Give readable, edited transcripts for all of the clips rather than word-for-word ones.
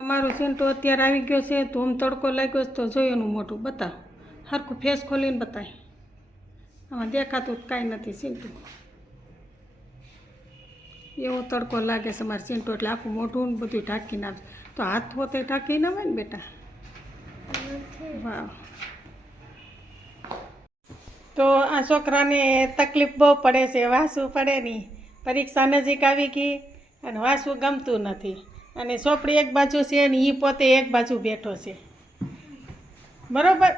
અમારું સેન્ટો અત્યારે આવી ગયો છે. ધૂમ તડકો લાગ્યો છે તો જોઈ એનું મોઢું બતાવ. સરખું ફેસ ખોલીને બતાય. આમાં દેખાતું જ કાંઈ નથી સેન્ટું. એવો તડકો લાગે છે મારે સેન્ટો એટલે આખું મોઢું ને બધું ઢાંકીને આવે. તો હાથ પોતે ઢાંકીને આવે ને બેટા. વાહ. તો આ છોકરાને તકલીફ બહુ પડે છે. વાંચવું પડે નહીં. પરીક્ષા નજીક આવી ગઈ અને વાંચવું ગમતું નથી. અને ચોપડી એક બાજુ છે ને એ પોતે એક બાજુ બેઠો છે. બરોબર.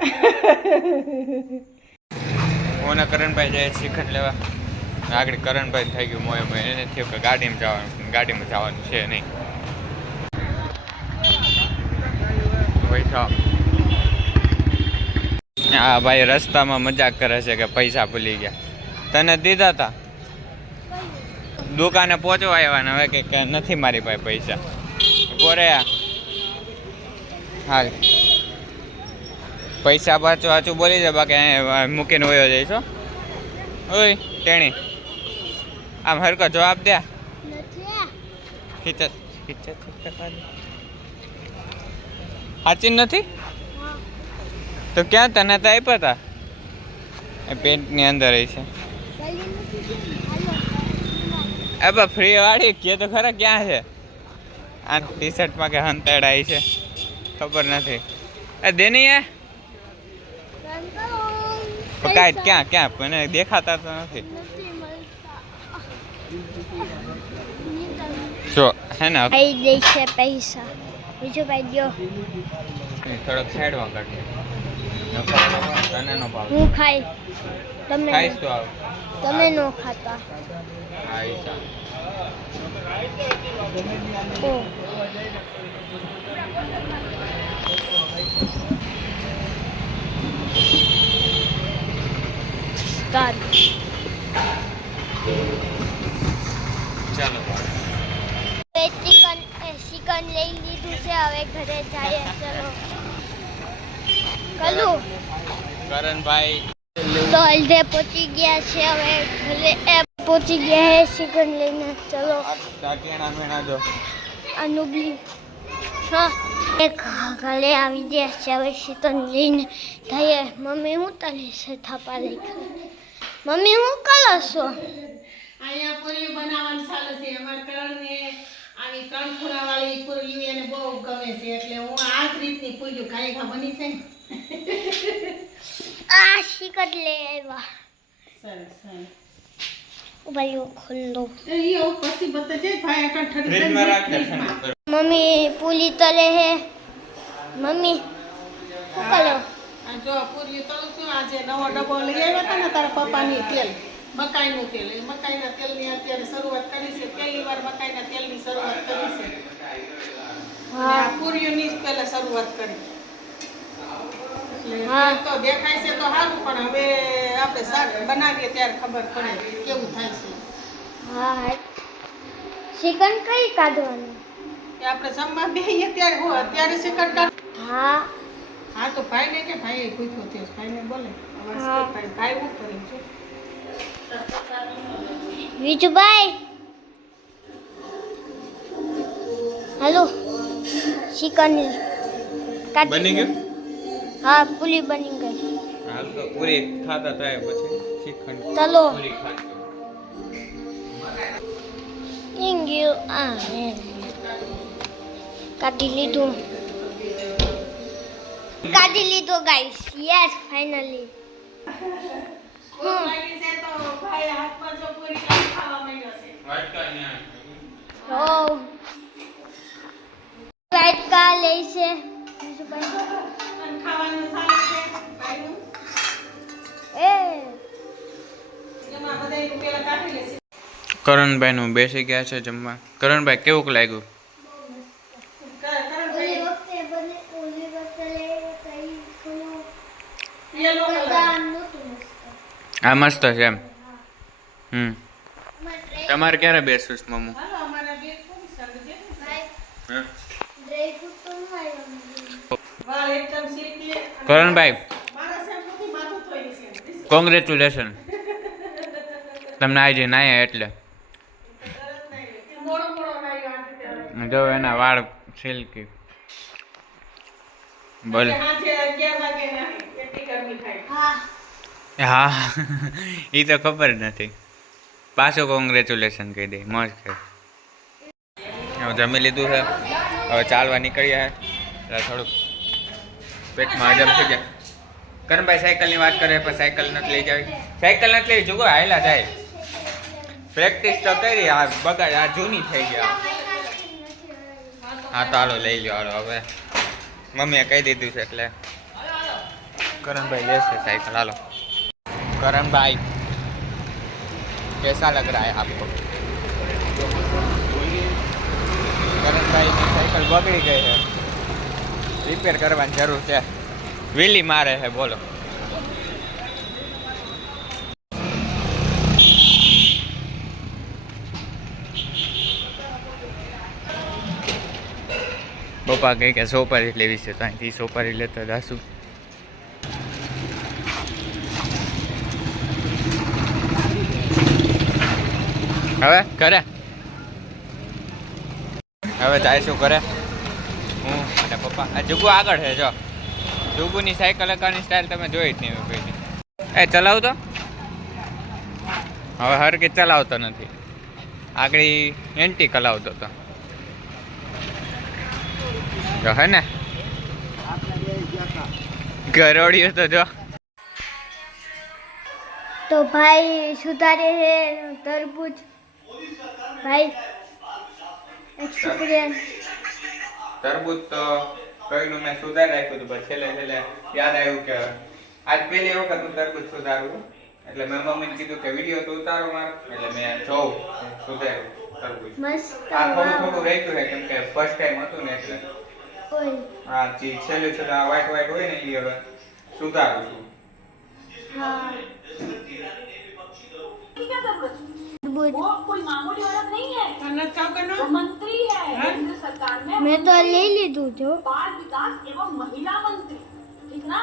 ઓના કરણભાઈ જાય શ્રીખંડ લેવા. આગળ કરણભાઈ થઈ ગયું મોય મોય એને થયું કે ગાડીમાં જવાનું છે નહીં. પૈસા હા ભાઈ રસ્તામાં મજાક કરે છે કે પૈસા ભૂલી ગયા. તને દીધા હતા દુકાને પહોંચવા આવ્યા હવે કે નથી મારી પાસે પૈસા. બોરે હાલ પૈસા પાછું સાચું બોલી જાય બાકી મૂકીને વયો જઈશ. ઓય તેણી આમ હરકો જવાબ દે. સાચી નથી તો ક્યાં તને તો આપ્યા હતા એ પેન્ટની અંદર છે. અબ ફ્રી વાળી કે તો ખરા ક્યાં છે આ ટી શર્ટમાં કે હંતાડાઈ છે ખબર નથી. એ દેની હે કાંઈ ક્યાં ક્યાં મને દેખાતા તો નથી. જો હે ને દેશે પૈસા બીજું ભાઈ દો થોડોક સાઈડમાં કાઢ. તને નો ભાવ હું ખાઈ તમે ખાઈશ તો આવ તમે નો ખાતા. હા એ ચાલ. ઓ સ્ટાર્ટ ચાલો ચિકન લઈ લીધું છે હવે ઘરે જઈએ. ચલો કલુ કરણભાઈ તો હલ્દે પહોંચી ગયા છે. હવે ઘરે પહોંચી ગયા છે ચિકન લઈને. ચલો ટાટિયાણા મેણા જો અનુબલી હા એક ઘરે આવી ગયા છે. હવે ચિકન લઈને જઈએ. મમ્મી હું તને છે થાપા લઈ મમ્મી હું કરો છો? અહીંયા પૂરી બનાવવાનું ચાલુ છે. અમારા કરણને આવી 3 ખૂણાવાળી પૂરી એને બહુ ગમે છે એટલે હું આ જ રીતની પૂરી ખાઈ બની છે ને. આ ચિકન લઈ આવ્યા. સરસ સરસ. ભાઈ ખુલ્લો એ પછી બતાજે ભાઈ આટલા ઠંડી ફ્રીજમાં રાખ દે ઠંડી. મમ્મી પૂરી તલે હે. મમ્મી શું કરો? આ જો પૂરી તળું છું. આજે નવો ડબ્બો લઈ આવ્યા હતા ને તારા પપ્પાની તેલ મકાઈનું તેલ. એ મકાઈના તેલની અત્યારે શરૂઆત કરી છે. પહેલી વાર મકાઈના તેલની શરૂઆત કરી છે. અને આ પૂરીઓની જ પહેલા શરૂઆત કરી. એટલે તેલ તો દેખાય છે તો સારું પણ હવે આપણે શાક બનાવીએ ત્યારે ખબર પડે કેવું થાય છે. હા ચિકન કઈ કાઢવાનું? એ આપણે જમવા બેહીએ ત્યારે હું અત્યારે ચિકન કાઢ. હા હા તો ભાઈને કે ભાઈ પૂછ્યો છે ભાઈને બોલે અવાજ કે ભાઈ હું કરે છે. વિજુભાઈ હેલો ચિકન બની ગયું? હા પૂરી બની ગઈ. હાલ તો પૂરી ખાતા થાય પછી શ્રીખંડ ચલો પૂરી ખાજો. Thank you. કાઢી લીધું ગાઈસ. Yes finally. લાગી છે તો ભાઈ હાથમાં જો પૂરી ખાવા માંડ્યો છે. વાટકા ન્યા. ઓ રાઈટ કા લે છે વિજુભાઈ. અને ખાવાનું સારું છે ભાઈનું. એ એમાં બધાય પેલા કાઢી લેશે. કરણભાઈ નું બેસી ગયા છે જમવા. કરણભાઈ કેવું લાગ્યું? આ મસ્ત છે એમ. તમારે ક્યારે બેસવું છે મમ્મુ? કરણભાઈ કોંગ્રેચ્યુલેશન તમને આજે નાયા એટલે જો એના વાળ સિલ્કી બોલ. સાંજે 11 વાગે નાહી, એટલી ગરમી થાય. હા હા એ તો ખબર નથી. પાછો કોંગ્રેચ્યુલેશન કહી દે મોજ કે. હવે જમી લીધું છે, હવે ચાલવા નીકળ્યા છે એટલે થોડુંક પેટમાં હજમ થઈ જાય. કરણભાઈ સાયકલની વાત કરે પણ સાયકલ નથી લઈ જાવી. સાયકલ નથી લઈ જુઓ હાયલા જાય. પ્રેક્ટિસ તો કરી, આ બગાડ આ જૂની થઈ ગયા. હા તો હાલો લઈ લો હાલો. હવે મમ્મીએ કહી દીધું છે એટલે કરણભાઈ લેશે સાયકલ. હાલો करन कैसा लग रहा है आपको? करन भाई की साइकिल बगड़ी गई है, रिपेयर करवानी जरूर है. व्हीली मारे है बोलो. પપ્પા કહે કે સોપારી લેવી છે તો અહીંથી સોપારી લેતા જાશું. હવે કરે હવે જઈશું કરે હું અને પપ્પા. આ જુગુ આગળ છે, જો જુગુની સાયકલ હકાની સ્ટાઇલ તમે જોઈ જ નહીં કોઈ દી. એ ચલાવ તો હવે હરકી ચલાવતો નથી, આગળ એન્ટી ચલાવતો હતો જો હે ને ગરોડિયો તો જો. तो भाई सुधारे हैं तरबूज भाई एक्सपीरियंस. તરબૂચ તો કઈનું મેં સુધારી રાખ્યું હતું, પણ છેલ્લે છેલ્લે યાદ આવ્યું કે આજ પહેલી વખત હું તરબૂચ સુધારું, એટલે મેં મમ્મીને કીધું કે વિડીયો તો ઉતારો માર, એટલે મેં જોઉં સુધાર્યું તરબૂચ. मस्त આ થોડું થોડું રહી ગયું છે કેમ કે ફર્સ્ટ ટાઈમ હતું ને એટલે. ओए આ જે છેલ્લે છેલ્લે આ વ્હાઈટ વ્હાઈટ હોય ને એ હવે સુધારું છું. हाँ तरबूज कोई मामूली औरत नहीं है, તને ચાવ કે ન? वो मंत्री है केंद्र सरकार में मैं तो ले ली तू जो बाल विकास एवं महिला मंत्री. ठीक ना?